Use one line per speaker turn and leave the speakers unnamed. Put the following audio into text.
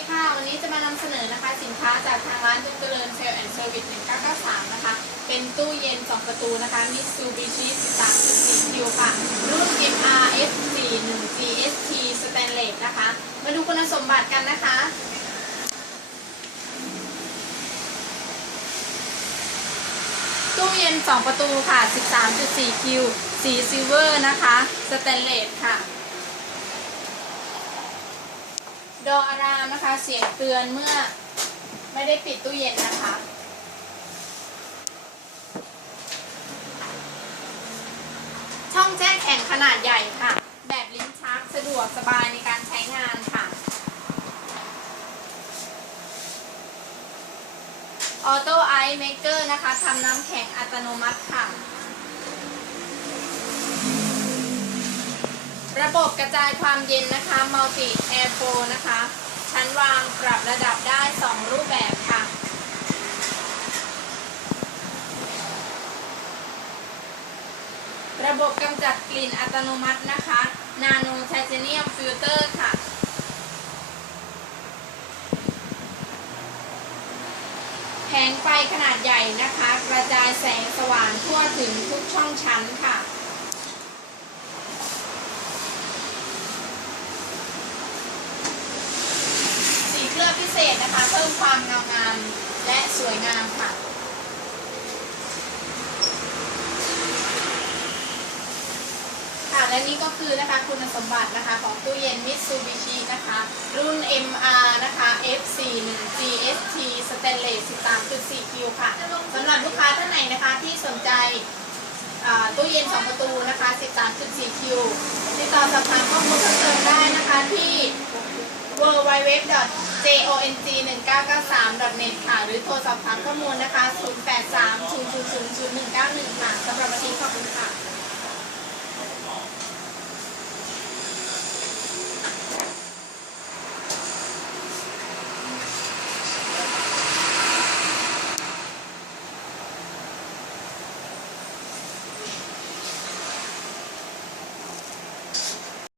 ดีค่ะ วันนี้จะมานำเสนอนะคะ สินค้าจากทางร้านจุนเจริญเซลล์แอนด์เซอร์วิส1993 นะคะ เป็นตู้เย็น 2 ประตูนะคะ Mitsubishi 13.4 Q ค่ะ รุ่น MRF 41 GST Stainless นะคะ มาดูคุณสมบัติกันนะคะ ตู้เย็น 2 ประตูค่ะ 13.4 Q สีซิลเวอร์นะคะ สแตนเลสค่ะ ดออารามนะคะ เสียงเตือนเมื่อไม่ได้ปิดตู้เย็นนะคะ ช่องแจ้งแข็งขนาดใหญ่ค่ะ แบบลิ้นชักสะดวกสบายในการใช้งานค่ะ ออโต้ไอซ์เมเกอร์นะคะทำน้ำแข็งอัตโนมัติค่ะ ระบบกระจายความเย็นนะคะ Multi Air Flow นะคะ ชั้นวางปรับระดับได้ 2 รูปแบบค่ะระบบกำจัดกลิ่นอัตโนมัตินะคะ Nano Titanium Filter ค่ะ แผงไฟขนาดใหญ่นะคะ กระจายแสงสว่างทั่วถึงทุกช่องชั้นค่ะ สีเคลือบ พิเศษนะคะ เพิ่มความเงางามและสวยงามค่ะ ค่ะและนี่ก็คือนะคะคุณสมบัตินะคะของตู้เย็น Mitsubishi นะคะ รุ่น MR นะคะ F41 GST Stainless 13.4 Q ค่ะสำหรับลูกค้าท่านไหนนะคะที่สนใจตู้เย็น 2 ประตูนะคะ 13.4 Q ติดต่อสอบถามข้อมูลเพิ่มเติมได้นะคะที่ www. jong1993.net ค่ะ หรือโทรสอบถามข้อมูลนะคะ 083 0 0 0 0 191 ค่ะสำหรับวันนี้ขอบคุณค่ะ